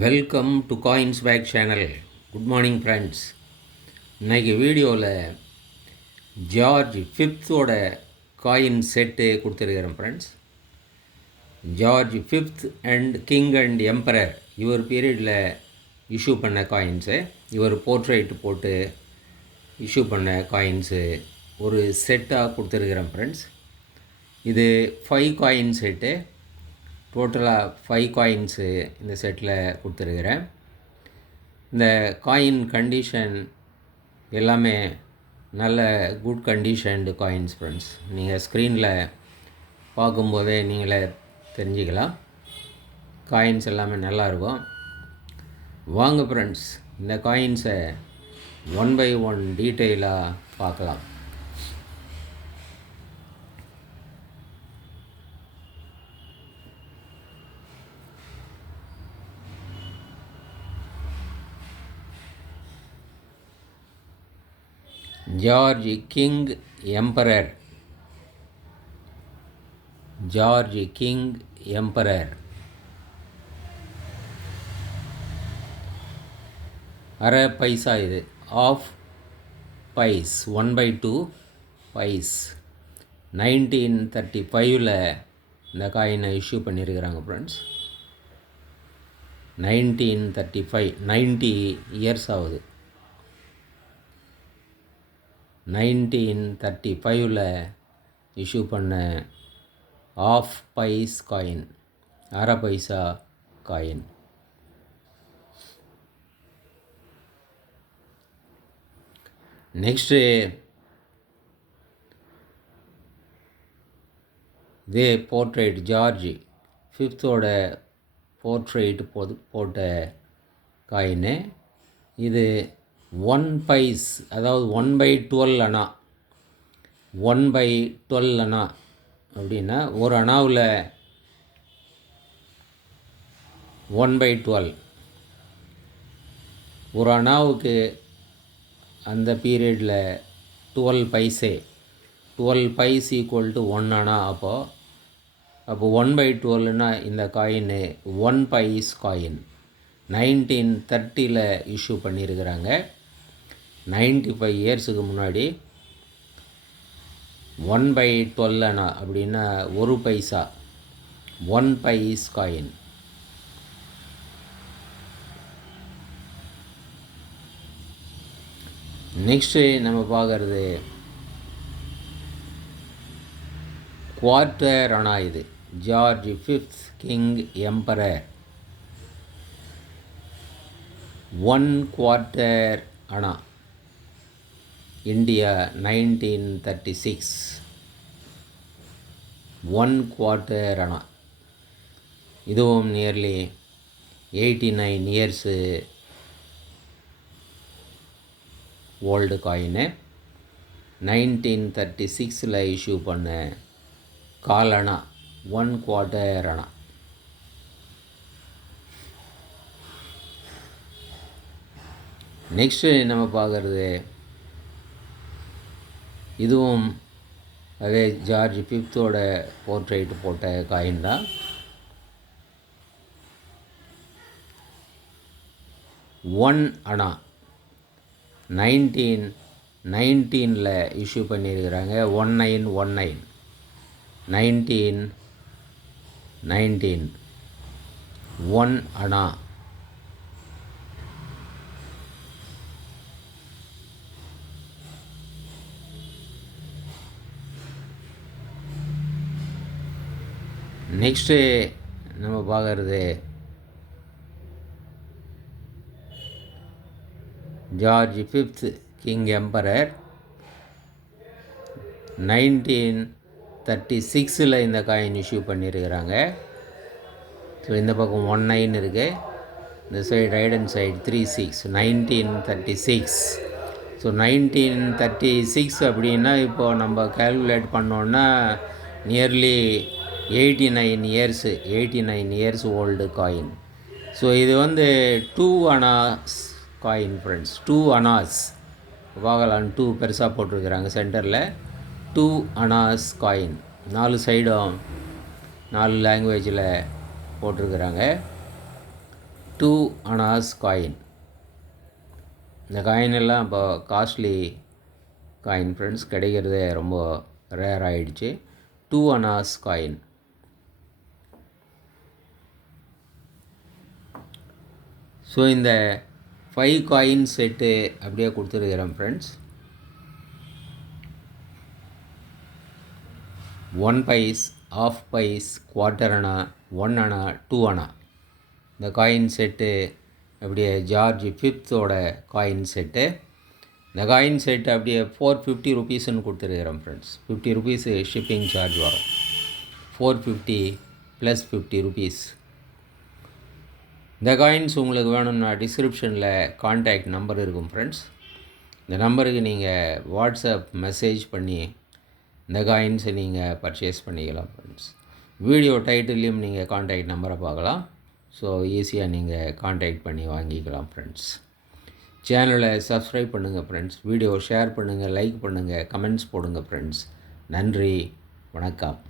Welcome to coins back channel. Good morning friends. இன்றைக்கி வீடியோவில் George ஃபிஃப்த்தோட காயின் செட்டு கொடுத்துருக்கிறேன் friends. George fifth and king and emperor இவர் பீரியடில் இஷ்யூ பண்ண காயின்ஸு, இவர் போர்ட்ரேட் போட்டு இஷ்யூ பண்ண காயின்ஸு ஒரு செட்டாக கொடுத்துருக்கிறேன் ஃப்ரெண்ட்ஸ். இது 5 காயின் செட்டு. டோட்டலாக 5 காயின்ஸு இந்த செட்டில் கொடுத்துருக்குறேன். இந்த காயின் கண்டிஷன் எல்லாமே நல்ல குட் கண்டிஷன்டு காயின்ஸ் ஃப்ரெண்ட்ஸ். நீங்கள் ஸ்க்ரீனில் பார்க்கும்போதே நீங்களே தெரிஞ்சுக்கலாம். காயின்ஸ் எல்லாமே நல்லாயிருக்கும். வாங்க ஃப்ரெண்ட்ஸ், இந்த காயின்ஸை 1 by 1 டீட்டெயிலாக பார்க்கலாம். George king emperor. George king emperor அரை பைசா. இது ஆஃப் பைஸ் 1 by 2 பைஸ். 1935 இந்த காயினை இஷ்யூ பண்ணியிருக்கிறாங்க ஃப்ரெண்ட்ஸ். 1935 90 இயர்ஸ் ஆகுது. 1935 இஷ்யூ பண்ண ஆஃப் பைஸ் காயின், அரை பைசா காயின். நெக்ஸ்ட்டு இதே போர்ட்ரேட் ஜார்ஜ் ஃபிஃப்த்தோட போர்ட்ரேட் போட்ட காயின்னு. இது 1 பைஸ், அதாவது 1 by 12 அணா. 1 by 12 அணா அப்படின்னா ஒரு அணாவில் 1 by 12. ஒரு அணாவுக்கு அந்த பீரியடில் 12 பைசே. 12 பைஸ் ஈக்குவல் டு 1 அணா. அப்போ 1 by 12னா இந்த காயின் 1 பைஸ் காயின். 1930 இஷ்யூ பண்ணியிருக்கிறாங்க. 95 இயர்ஸுக்கு முன்னாடி 1 by 12 அணா அப்படின்னா ஒரு பைசா, 1 பைஸ் காயின். நெக்ஸ்ட்டு நம்ம பார்க்குறது குவார்ட்டர் அணா. இது George fifth king emperor 1 quarter anna. India 1936 1 quarter anna. இதுவும் நியர்லி 89 இயர்ஸு ஓல்டு காயின்னு. 1936 இஷ்யூ பண்ண காலணா 1 குவார்ட்டர் அணா. நெக்ஸ்ட்டு நம்ம பார்க்குறது இதுவும் அதே ஜார்ஜ் ஃபிஃப்த்தோட போர்ட்ரேட் போட்ட காயின் தான். 1 அணா. 1919 இஷ்யூ பண்ணியிருக்கிறாங்க. 1919 1919 1 அணா. நெக்ஸ்ட்டு நம்ம பார்க்குறது ஜார்ஜ் ஃபிஃப்த் கிங் எம்பரர் 1936 இந்த காயின் இஷ்யூ பண்ணியிருக்கிறாங்க. ஸோ இந்த பக்கம் 19 இருக்குது, இந்த side right and side 36. 1936. So 1936 அப்படின்னா இப்போது நம்ம கேல்குலேட் பண்ணோன்னா nearly 89 years old coin. So இது 2 அனாஸ் காயின் ஃப்ரெண்ட்ஸ். 2 அனாஸ் பார்க்கலாம். 2 பெருசாக போட்டிருக்கிறாங்க சென்டரில். 2 அனாஸ் காயின். 4 சைடும் 4 லாங்குவேஜில் போட்டிருக்கிறாங்க. 2 அனாஸ் காயின். இந்த காயின் எல்லாம் இப்போ காஸ்ட்லி காயின் ஃப்ரெண்ட்ஸ், கிடைக்கிறதே ரொம்ப ரேர் ஆகிடுச்சு. 2 அனாஸ் காயின். ஸோ இந்த 5 காயின் செட்டு அப்படியே கொடுத்துருக்கிறேன் friends. 1 pice, half pice, quarter anna, 1 anna, 2 anna. இந்த காயின் செட்டு அப்படியே ஜார்ஜ் 5th காயின் செட்டு. இந்த காயின் செட்டு அப்படியே 450 ருபீஸ்ன்னு கொடுத்துருக்கிறேன் ஃப்ரெண்ட்ஸ். 50 ருபீஸ் ஷிப்பிங் சார்ஜ் வரும். 450 ப்ளஸ் 50 ருபீஸ். இந்த காயின்ஸ் உங்களுக்கு வேணும்னா டிஸ்கிரிப்ஷனில் கான்டாக்ட் நம்பர் இருக்கும் ஃப்ரெண்ட்ஸ். இந்த நம்பருக்கு நீங்கள் வாட்ஸ்அப் மெசேஜ் பண்ணி இந்த காயின்ஸை நீங்கள் பர்ச்சேஸ் பண்ணிக்கலாம் ஃப்ரெண்ட்ஸ். வீடியோ டைட்டிலையும் நீங்கள் கான்டாக்ட் நம்பரை பார்க்கலாம். ஸோ ஈஸியாக நீங்கள் கான்டாக்ட் பண்ணி வாங்கிக்கலாம் ஃப்ரெண்ட்ஸ். சேனலை சப்ஸ்கிரைப் பண்ணுங்கள் ஃப்ரெண்ட்ஸ். வீடியோ ஷேர் பண்ணுங்கள், லைக் பண்ணுங்கள், கமெண்ட்ஸ் போடுங்க ஃப்ரெண்ட்ஸ். நன்றி, வணக்கம்.